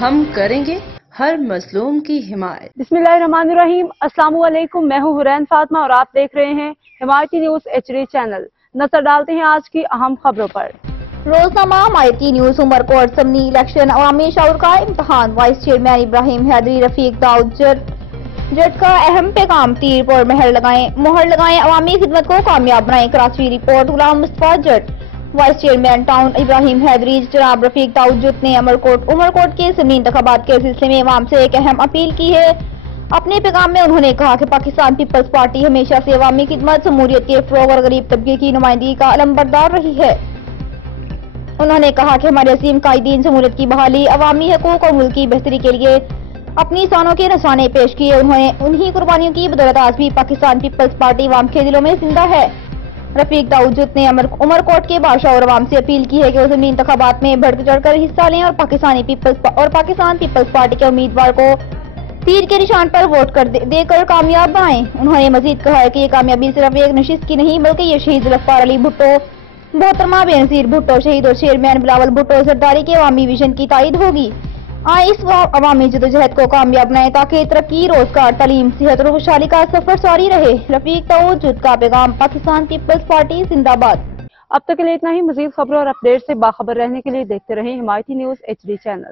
ہم کریں گے ہر مظلوم کی حمایت۔ بسم اللہ الرحمن الرحیم۔ السلام علیکم، میں ہوں حرین فاطمہ اور آپ دیکھ رہے ہیں حمایتی نیوز HD چینل۔ نظر ڈالتے ہیں آج کی اہم خبروں پر۔ روزنامہ حمایتی نیوز عمر کوٹ ضمنی الیکشن عوامی شعور کا امتحان، وائس چیئرمین ابراہیم حیدری رفیق داؤد جٹ کا اہم پیغام، تیر پر مہر لگائیں عوامی خدمت کو کامیاب بنائیں۔ کراچی رپورٹ غلام مصطفیٰ جٹ۔ وائس چیئرمین ٹاؤن ابراہیم حیدری جناب رفیق داؤد جٹ نے عمرکوٹ کے ضمنی انتخابات کے سلسلے میں عوام سے ایک اہم اپیل کی ہے۔ اپنے پیغام میں انہوں نے کہا کہ پاکستان پیپلز پارٹی ہمیشہ سے عوامی خدمت، جمہوریت کے فروغ اور غریب طبقے کی نمائندگی کا علمبردار رہی ہے۔ انہوں نے کہا کہ ہمارے عظیم قائدین جمہوریت کی بحالی، عوامی حقوق اور ملک کی بہتری کے لیے اپنی جانوں کے نذرانے پیش کیے۔ انہی قربانیوں کی بدولت آج بھی پاکستان پیپلز پارٹی عوام کے دلوں میں زندہ ہے۔ رفیق داؤد جٹ نے عمرکوٹ کے بادشاہ اور عوام سے اپیل کی ہے کہ وہ ضمنی انتخابات میں بڑھ چڑھ کر حصہ لیں اور پاکستان پیپلز پارٹی کے امیدوار کو تیر کے نشان پر ووٹ دے کر کامیاب بنائیں۔ انہوں نے مزید کہا ہے کہ یہ کامیابی صرف ایک نشست کی نہیں بلکہ یہ شہید ذوالفقار علی بھٹو، محترمہ بے نظیر بھٹو شہید اور چیئرمین بلاول بھٹو زرداری کے عوامی ویژن کی تائید ہوگی۔ آئیں اس عوامی جدوجہد کو کامیاب بنائیں تاکہ ترقی، روزگار، تعلیم، صحت اور خوشحالی کا سفر ساری رہے۔ رفیق داؤد جٹ کا پیغام، پاکستان پیپلز پارٹی زندہ باد۔ اب تک کے لیے اتنا ہی۔ مزید خبروں اور اپڈیٹ سے باخبر رہنے کے لیے دیکھتے رہیں حمایتی نیوز HD چینل۔